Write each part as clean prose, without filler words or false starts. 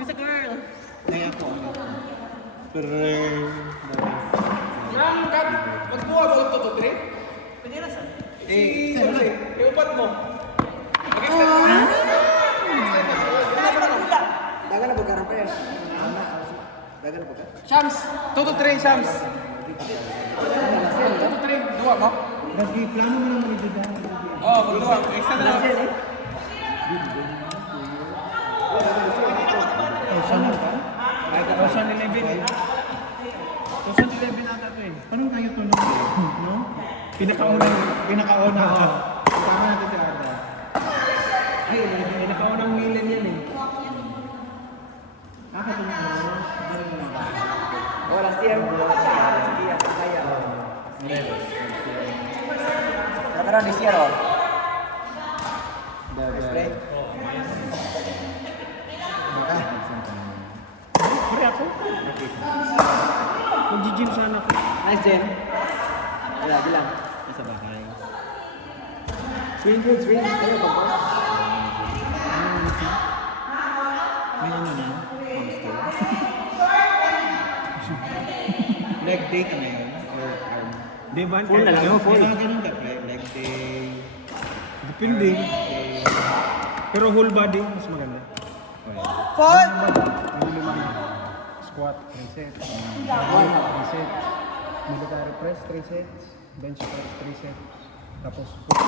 Where's the girl? Ay, ako. Pero... Yang kat, magbuha mo ito to, Dre? Pwede na saan? Eh, siyempre, iupat mo. Dagan na pagkarang pa yan. Dagan na pagkarang. Shams, 2 to 3, Shams. 2 to 3, dua mo? Lagi, plano mo lang rin dyan. Oo, magduwa. Extra na lang. Ocean 11 ata ito eh. Paano tayo tulog? No? Pinakauna. Kasama natin si Arda. Ay, pinakaunang milen yan eh. Nakatulog mo. Oh, last year. Sige, kaya. Nakaroon this year, oh. Spray. Pare ako? Mag-gym sana ako. Nice, Jen. Wala, bilang. Sa bahay. Swing, swing, swing. Ano ba? May ano na? Homestay. Leg day ka ngayon? Di ba? Full na lang, no? Full. Ganun ka, pre. Leg day. Depende. Pero whole body, mas maganda. Full! Yung limang squat, 3 sets. 3 sets. Military press, 3 sets. Bench press, 3 sets. Tapos push.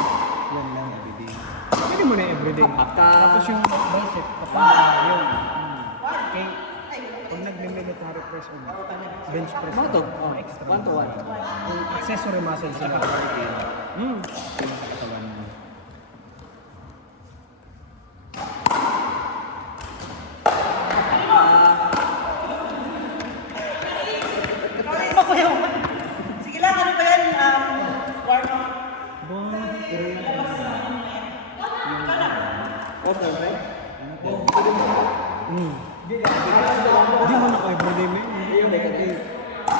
Yan lang everyday. Pwede mo na everyday. Tapos yung bicep, kapag yun. Okay. Pag nag-military press o bench press. Ano to? Oh, extra. 1 to 1. Yung accessory muscles sila. Yung sa katawan mo. Sige lang, ano ba yan? Warm up. Open, right? Hindi mo na ko everyday mo. Hindi.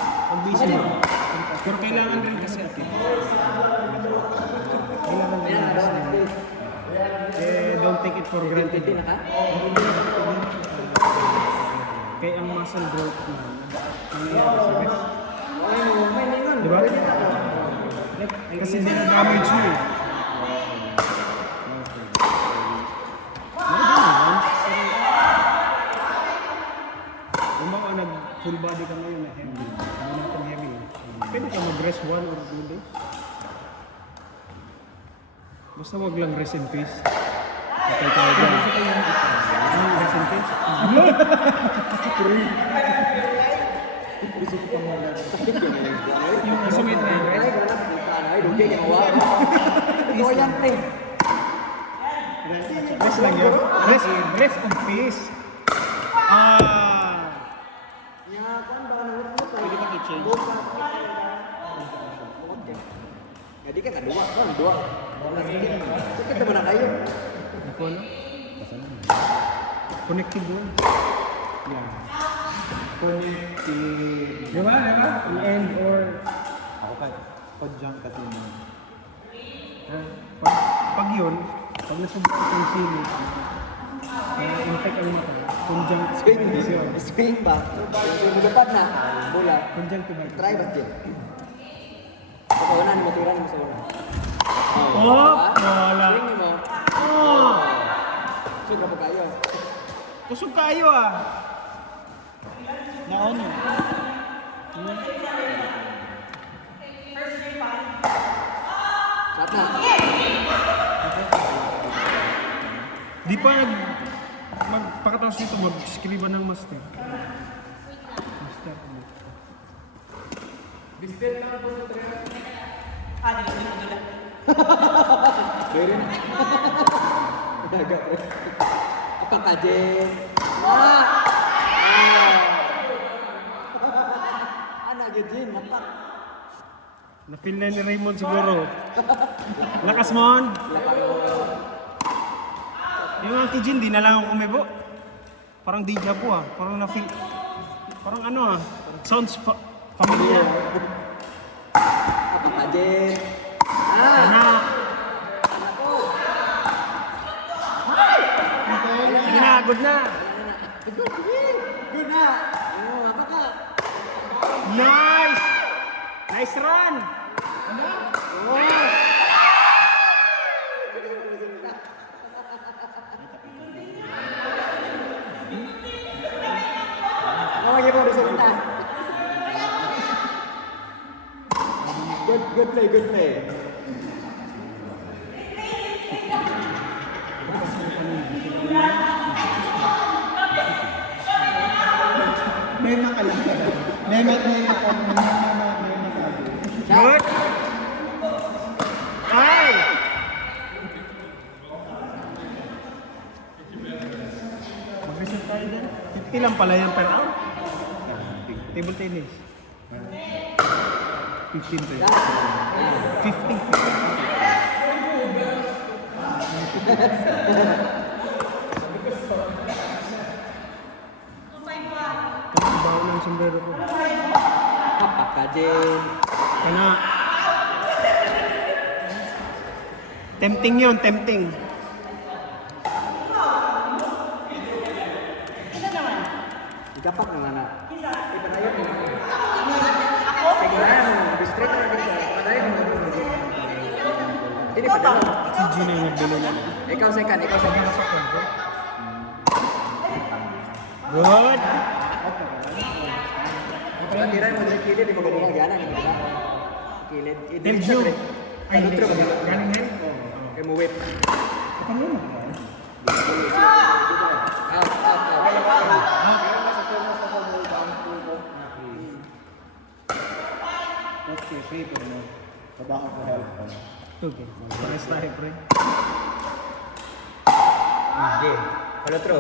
Pag busy mo. Pero kailangan rin kasi ate. Kailangan rin Ayan, kasi. around this. Don't take it for granted. Pwede na ka? Kaya ang muscle growth na nangyayari sa rest. May ningon. Diba? Kasi damage mo eh. Kung baka nag-full body ka ngayon na heavy, hindi natin heavy eh. Pwede ka mag-rest 1 or 2 days. Basta wag lang rest in peace. Okay tayo dyan. Rest in peace? Yung isumit na yun, Ay, right? ganap. Ay, dugay ka nawa. Ito yan, pre. Rest lang yun. Rest in peace. Nya, kuan ba nang utot? Pwede ka i-change. Jadi kan ada dua, kan dua. Kita kita mana kayu? Ako na? Connected one. Yeah. Connected. Diba? End or... Ako ka, conjunct kasi mo. Pag yun, pag nasubok ko yung sili, infect ang mata, conjunctivitis. Swing ba? Swing depan na. Bola. Conjunctivitis. Try ba dyan? Pagkawanan mo, tiran mo sa una. Oh! Wala. Swing mo. Oh! So, kapag kayo. Kusog kayo ah! Naon eh. Shot na. Di pa magpakatapos nito, mag-skriba ng master. Master. Bistel na po sa Dre. Dila. Very na. Agak. Apa kajen? Wah. Anak gejin, apa? Na-feel na ni Raymond siguro. Lakas mon! Yung Auntie Jean, di na lang ako kumibo. Parang deja vu ah. Parang na-feel. Parang ano ah. Sounds familiar. Apa kajen? Ano? Sige na, good na. Good na! Oo, apa ka? Nice! Nice run! Lagi mo resulta. Good play, good play. Mema ka lang. Mema ka. Good! Ay! Mag-reset tayo din. 50 lang pala yan per hour. Table tennis. 15 to yun. 50. Ang baho ng sombrero ko. Apa ka, Jen? Kana. Tempting yun, tempting. Isa naman. Gapak na nga. Ipadayon mo. Ako? Sige na, straight na dito. Padayon mo. Hindi Ikaw pa ba? daw. Ikaw Yun na yung nagbilo na. Ikaw second, ikaw second. Good! Tira mo sa kilid, di mo ganun gana ni kita. Kilid. Tell you. Ay, hindi. Lutro ba? Galing na yun? Kaya mo whip. Ito mo. Out. Okay, paper mo. Trabaho ko help ka. Okay. Pares tayo, pre. Sige. Palutro.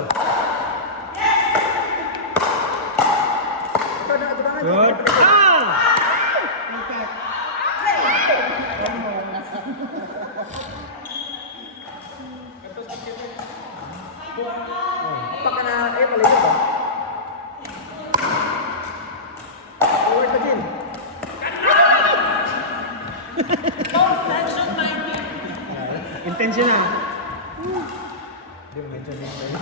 Good! Ah! Baka na, pala ba? Forward pa din. Intentional. Di mo mention din ba?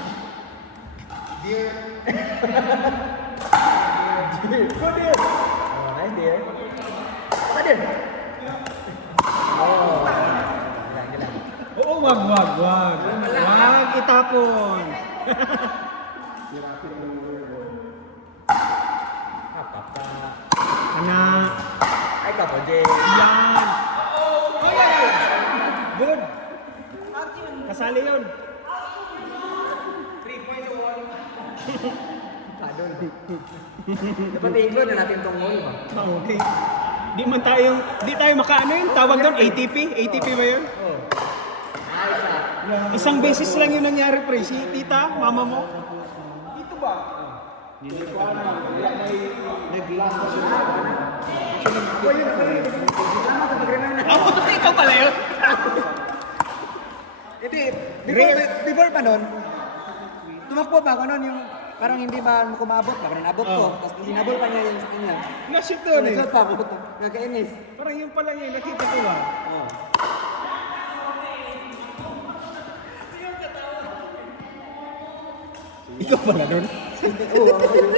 Dear, Good dear. Oh, nice dear. Baka din. Oh. Gilang. Oo, wag. Wag itapon. Apa ka? Ana. Ay ka po, Jay. Yan. Good. Kasali yun. 3 points o 1. Padol. Dapat i-include na natin tong goal ba? Okay. Di tayo makaano yun. Tawag doon, ATP. ATP ba yun? Oh. Nice shot. Isang beses lang yun nangyari, pre. Si tita, mama mo. Dito ba? hindi ko alam. Nag-land ko siya. Tama ka mag-remind na. Ako, ikaw pala yun. Hindi, before pa nun, tumakbo pa ako nun yung parang hindi ba kumabot ba? Parang abot ko. Tapos hinabol pa niya yung sa kanya. Nashoot doon eh. Nag-shot pa ako. Nagkainis. Parang yun pala yun. Nakita ko ba? Oh. Ikaw pala doon. Oo, ako yun.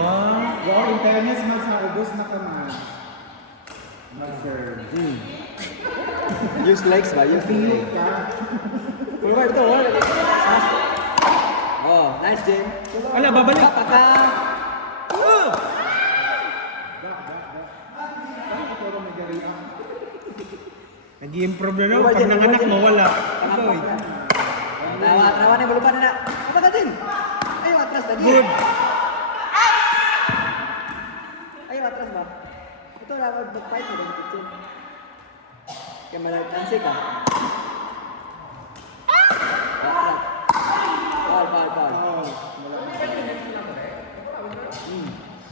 Wow. Wow, in fairness, mas naubos na ka man. Sir. Use legs ba? Use Feel legs. ka. Forward to, oh. Smash. Oh, nice, Jim. Ala, babalik. Pagka. Bakit ikaw rin nag-react? Nag-i-improve na naman. Pag nanganak, mawala. Ikaw eh. Trawa na, malupan na na. Apa ka din? Ayaw, atras na din. Good. Ayaw, atras ba? Ito, dapat mag-fight mo din, kitchen. Kaya malagtansi ka. Ball.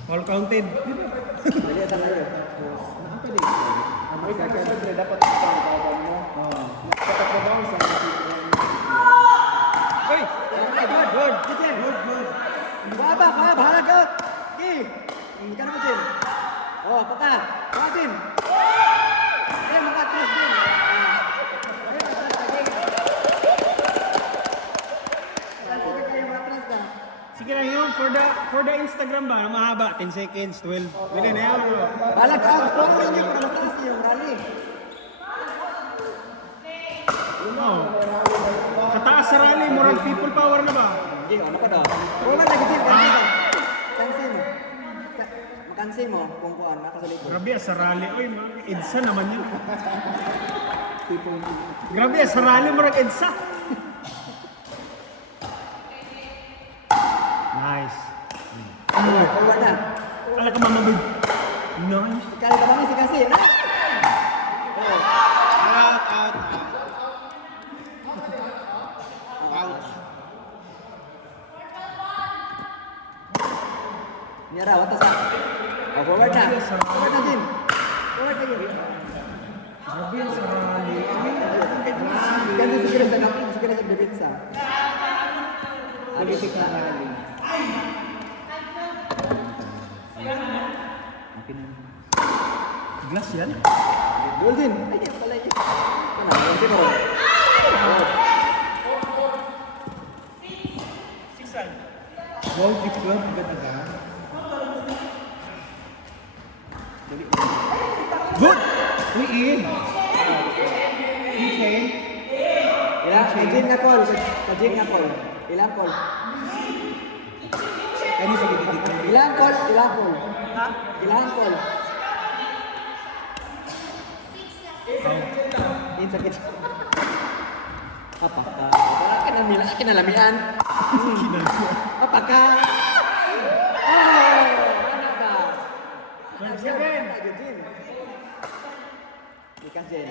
All counted. Mali ata kayo. Ang second, dapat isang kawan mo. Dapat trabaho sa Hey! Good. Kitchen. Good. Baba ka, bahala ka. Okay. Ika na mo, Jim. Oh, apa ka? Baka, Jim. Ayaw, maka-atras din. Ayaw, atras ka, Jim. for the Instagram ba, na mahaba, 10 seconds, 12. Pwede na yan. Balag ka, huwag mo ninyo para mataas yung rally. Oh. Kataas sa rally, murag people power na ba? Hindi, ano pa daw? Huwag lagi din, kansi mo. Kansi mo. Makansi mo kung kuhaan, nakasalit mo. Grabe sa rally. Oy, EDSA naman yun. Grabe sa rally, murag EDSA. Nice. Forward na. Ala ka mamabig. Nice. Kali ka bang si kansi, na? Nyara, watas na. Oh, forward na. Forward na din. Forward na din. Grabe sa rally. Ganun siguro sa napin, siguro sa bibitsa. Politik na rally. Glass yan? Goal din. Ay, yan pala yun. Ano, kansi mo. Goal 6-12, agad agad. Good! Uy, in! Okay. Ilang, kajin nga call. Kajin nga call. Ilang call. Ano sa gitid dito? Ilang call. Ilang call. Ha? Ilang call. In sakit. Apakah? Kinalamian. Apakah? Oh, mana ba? Seven. Kajin. Ikan Jen.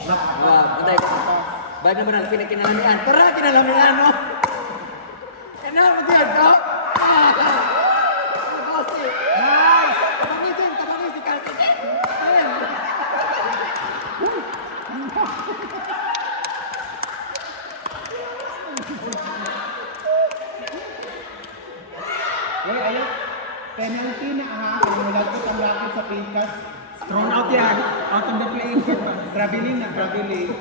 Wah, patay. Baik na manal, kinalamian. Tara, kinalamian, no? Kenapa dia, kau? Bosi. Nice. Tabangin si Kalsi. Uy, ayun. Penalty na ha. Kung nalagpot ang racket sa pinkas. Thrown out yan. Out of the playing field ba? Traveling na, traveling.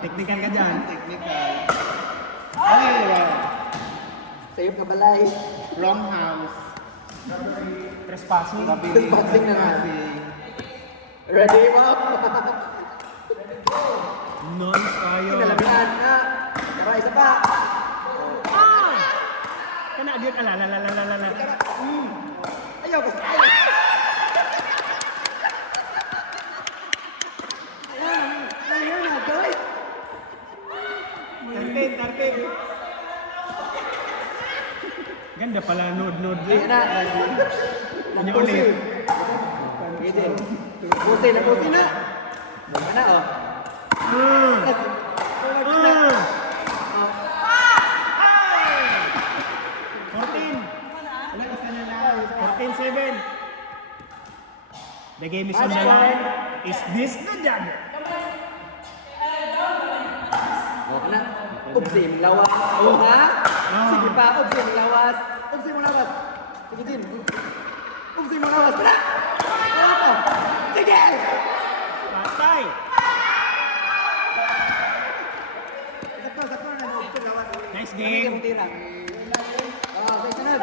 Technical ka dyan. Technical. Ay, wow. Sa'yo ka balay. Wrong house. Trespassing. Trespassing na nga. Ready, mom? Nice kayo. Kinalamian na. Tara, isa pa. Kana agad alalalalalalala. Ayaw, gusto. Ayaw. Ayaw na, guys. Tarpin. Ganda pala, nod. Ayan na. Ano ulit? Gidin. Pusi na. Buka na, oh. Oh. 14-7. The game is on the line. Is this the jab? Buka na. Upsi, lawas. Oh, ha? Sige pa, upsi, lawas. Upsi mo lawas. Sige, Jin. Upsi mo lawas. Wala. Wala pa. Sige! Patay. Sakto na. Upsi lawas. Nice Kami game. tira. Oh, sa sunod.